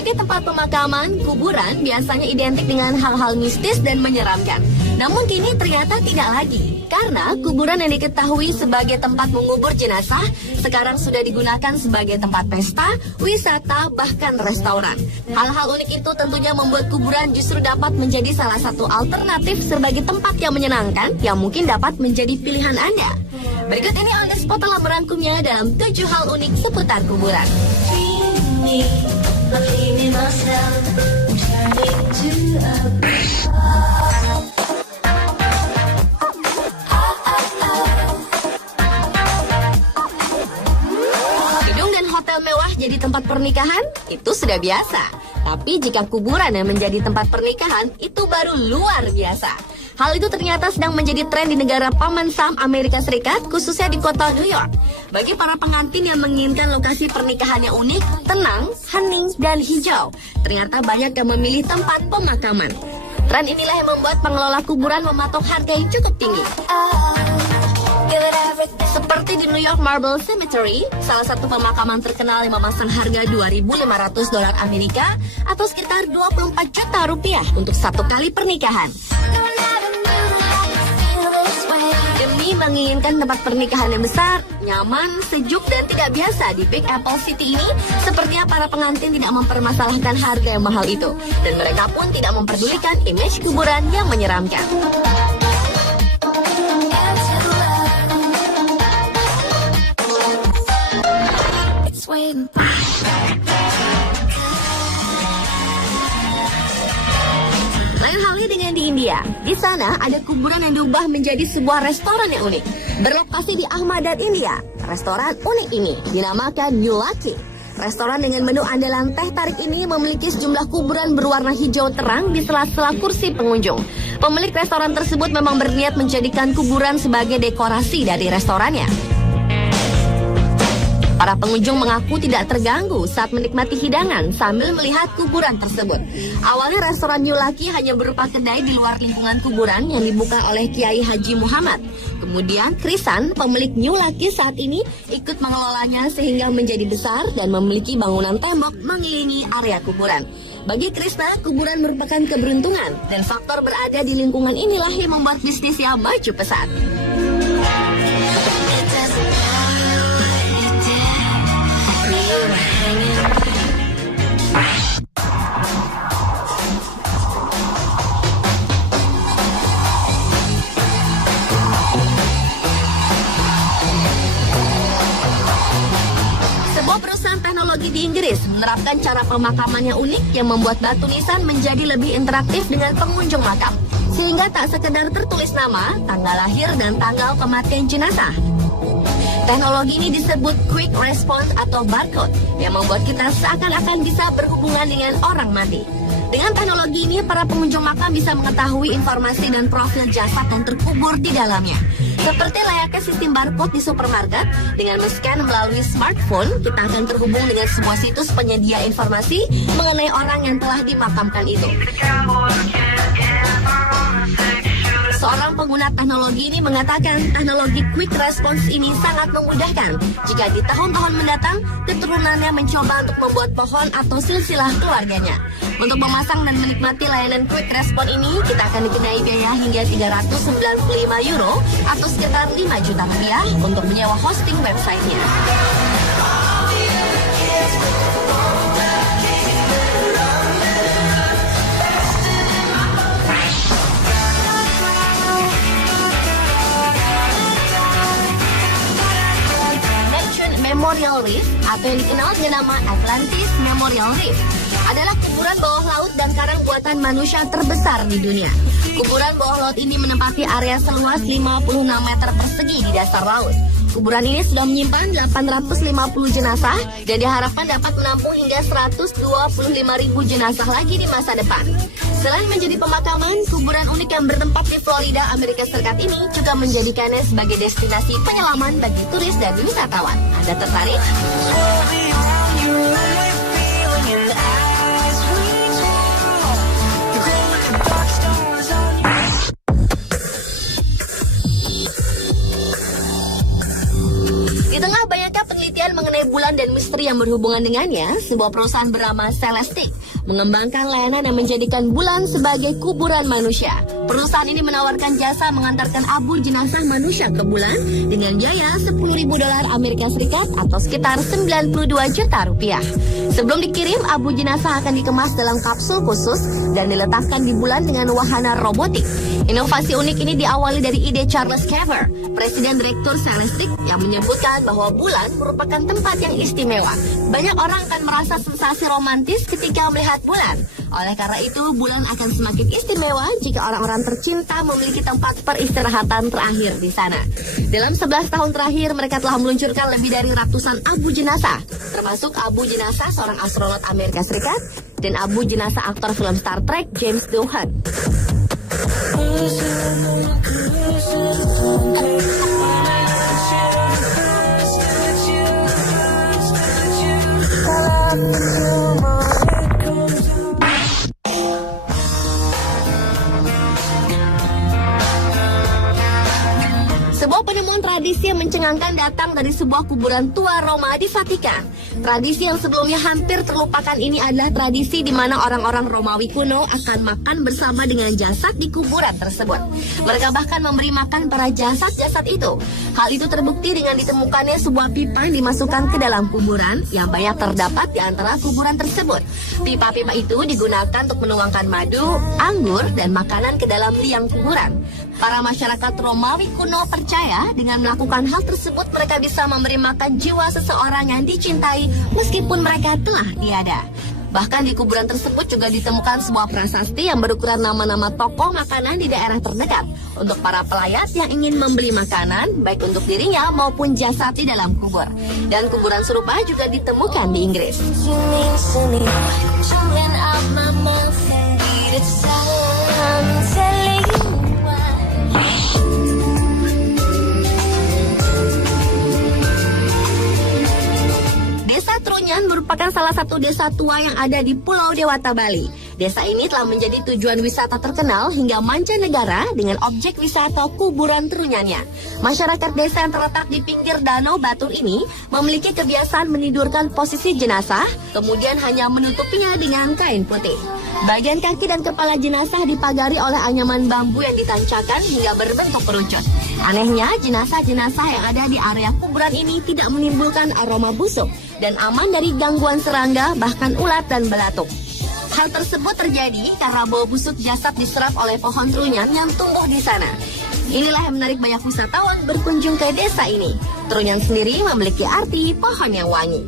Sebagai tempat pemakaman, kuburan biasanya identik dengan hal-hal mistis dan menyeramkan. Namun kini ternyata tidak lagi, karena kuburan yang diketahui sebagai tempat mengubur jenazah sekarang sudah digunakan sebagai tempat pesta, wisata, bahkan restoran. Hal-hal unik itu tentunya membuat kuburan justru dapat menjadi salah satu alternatif sebagai tempat yang menyenangkan yang mungkin dapat menjadi pilihan Anda. Berikut ini On The Spot telah merangkumnya dalam 7 hal unik seputar kuburan. Gedung dan hotel mewah jadi tempat pernikahan, itu sudah biasa. Tapi jika kuburan yang menjadi tempat pernikahan, itu baru luar biasa. Hal itu ternyata sedang menjadi tren di negara Paman Sam, Amerika Serikat, khususnya di kota New York. Bagi para pengantin yang menginginkan lokasi pernikahannya unik, tenang, hening, dan hijau, ternyata banyak yang memilih tempat pemakaman. Tren inilah yang membuat pengelola kuburan mematok harga yang cukup tinggi. Seperti di New York Marble Cemetery, salah satu pemakaman terkenal yang memasang harga $2.500 Amerika atau sekitar 24 juta rupiah untuk satu kali pernikahan. Demi menginginkan tempat pernikahan yang besar, nyaman, sejuk, dan tidak biasa di Big Apple City ini, sepertinya para pengantin tidak mempermasalahkan harga yang mahal itu. Dan mereka pun tidak memperdulikan image kuburan yang menyeramkan. Lain halnya dengan di India. Di sana ada kuburan yang diubah menjadi sebuah restoran yang unik. Berlokasi di Ahmedabad, India. Restoran unik ini dinamakan New Lucky. Restoran dengan menu andalan teh tarik ini memiliki sejumlah kuburan berwarna hijau terang di sela-sela kursi pengunjung. Pemilik restoran tersebut memang berniat menjadikan kuburan sebagai dekorasi dari restorannya. Para pengunjung mengaku tidak terganggu saat menikmati hidangan sambil melihat kuburan tersebut. Awalnya restoran New Lucky hanya berupa kedai di luar lingkungan kuburan yang dibuka oleh Kiai Haji Muhammad. Kemudian Krisan, pemilik New Lucky saat ini, ikut mengelolanya sehingga menjadi besar dan memiliki bangunan tembok mengelilingi area kuburan. Bagi Krishna, kuburan merupakan keberuntungan dan faktor berada di lingkungan inilah yang membuat bisnisnya maju pesat. Sebuah perusahaan teknologi di Inggris menerapkan cara pemakaman yang unik yang membuat batu nisan menjadi lebih interaktif dengan pengunjung makam, sehingga tak sekedar tertulis nama, tanggal lahir, dan tanggal kematian jenazah. Teknologi ini disebut Quick Response atau barcode yang membuat kita seakan-akan bisa berhubungan dengan orang mati. Dengan teknologi ini, para pengunjung makam bisa mengetahui informasi dan profil jasad yang terkubur di dalamnya. Seperti layaknya sistem barcode di supermarket, dengan men-scan melalui smartphone, kita akan terhubung dengan sebuah situs penyedia informasi mengenai orang yang telah dimakamkan itu. Seorang pengguna teknologi ini mengatakan teknologi Quick Response ini sangat memudahkan jika di tahun-tahun mendatang keturunannya mencoba untuk membuat pohon atau silsilah keluarganya. Untuk memasang dan menikmati layanan Quick Response ini, kita akan dikenai biaya hingga €395 atau sekitar 5 juta rupiah untuk menyewa hosting websitenya. Memorial Reef atau yang dikenal dengan nama Atlantis Memorial Reef adalah kuburan bawah laut dan karang buatan manusia terbesar di dunia. Kuburan bawah laut ini menempati area seluas 56 meter persegi di dasar laut. Kuburan ini sudah menyimpan 850 jenazah dan diharapkan dapat menampung hingga 125.000 jenazah lagi di masa depan. Selain menjadi pemakaman, kuburan unik yang bertempat di Florida, Amerika Serikat ini juga menjadikannya sebagai destinasi penyelaman bagi turis dan wisatawan. Anda tertarik? Di tengah banyaknya penelitian penelitian mengenai bulan dan misteri yang berhubungan dengannya, sebuah perusahaan bernama Celestic mengembangkan layanan yang menjadikan bulan sebagai kuburan manusia. Perusahaan ini menawarkan jasa mengantarkan abu jenazah manusia ke bulan dengan biaya $10.000 Amerika Serikat atau sekitar 92 juta rupiah. Sebelum dikirim, abu jenazah akan dikemas dalam kapsul khusus dan diletakkan di bulan dengan wahana robotik. Inovasi unik ini diawali dari ide Charles Caver, Presiden Direktur Celestic, yang menyebutkan bahwa bulan merupakan tempat yang istimewa. Banyak orang akan merasa sensasi romantis ketika melihat bulan. Oleh karena itu, bulan akan semakin istimewa jika orang-orang tercinta memiliki tempat peristirahatan terakhir di sana. Dalam 11 tahun terakhir, mereka telah meluncurkan lebih dari ratusan abu jenazah, termasuk abu jenazah seorang astronot Amerika Serikat dan abu jenazah aktor film Star Trek James Doohan. Sebuah penemuan tradisi yang mencengangkan datang dari sebuah kuburan tua Roma di Vatikan. Tradisi yang sebelumnya hampir terlupakan ini adalah tradisi di mana orang-orang Romawi kuno akan makan bersama dengan jasad di kuburan tersebut. Mereka bahkan memberi makan para jasad-jasad itu. Hal itu terbukti dengan ditemukannya sebuah pipa yang dimasukkan ke dalam kuburan yang banyak terdapat di antara kuburan tersebut. Pipa-pipa itu digunakan untuk menuangkan madu, anggur, dan makanan ke dalam liang kuburan. Para masyarakat Romawi kuno percaya dengan melakukan hal tersebut mereka bisa memberi makan jiwa seseorang yang dicintai meskipun mereka telah tiada. Bahkan di kuburan tersebut juga ditemukan sebuah prasasti yang berukuran nama-nama tokoh makanan di daerah terdekat untuk para pelayat yang ingin membeli makanan baik untuk dirinya maupun jasad di dalam kubur. Dan kuburan serupa juga ditemukan di Inggris. Desa Trunyan merupakan salah satu desa tua yang ada di Pulau Dewata, Bali. Desa ini telah menjadi tujuan wisata terkenal hingga mancanegara dengan objek wisata kuburan Trunyannya. Masyarakat desa yang terletak di pinggir danau Batur ini memiliki kebiasaan menidurkan posisi jenazah, kemudian hanya menutupinya dengan kain putih. Bagian kaki dan kepala jenazah dipagari oleh anyaman bambu yang ditancapkan hingga berbentuk kerucut. Anehnya, jenazah-jenazah yang ada di area kuburan ini tidak menimbulkan aroma busuk dan aman dari gangguan serangga, bahkan ulat dan belatung. Hal tersebut terjadi karena bau busuk jasad diserap oleh pohon trunyan yang tumbuh di sana. Inilah yang menarik banyak wisatawan berkunjung ke desa ini. Trunyan sendiri memiliki arti pohon yang wangi.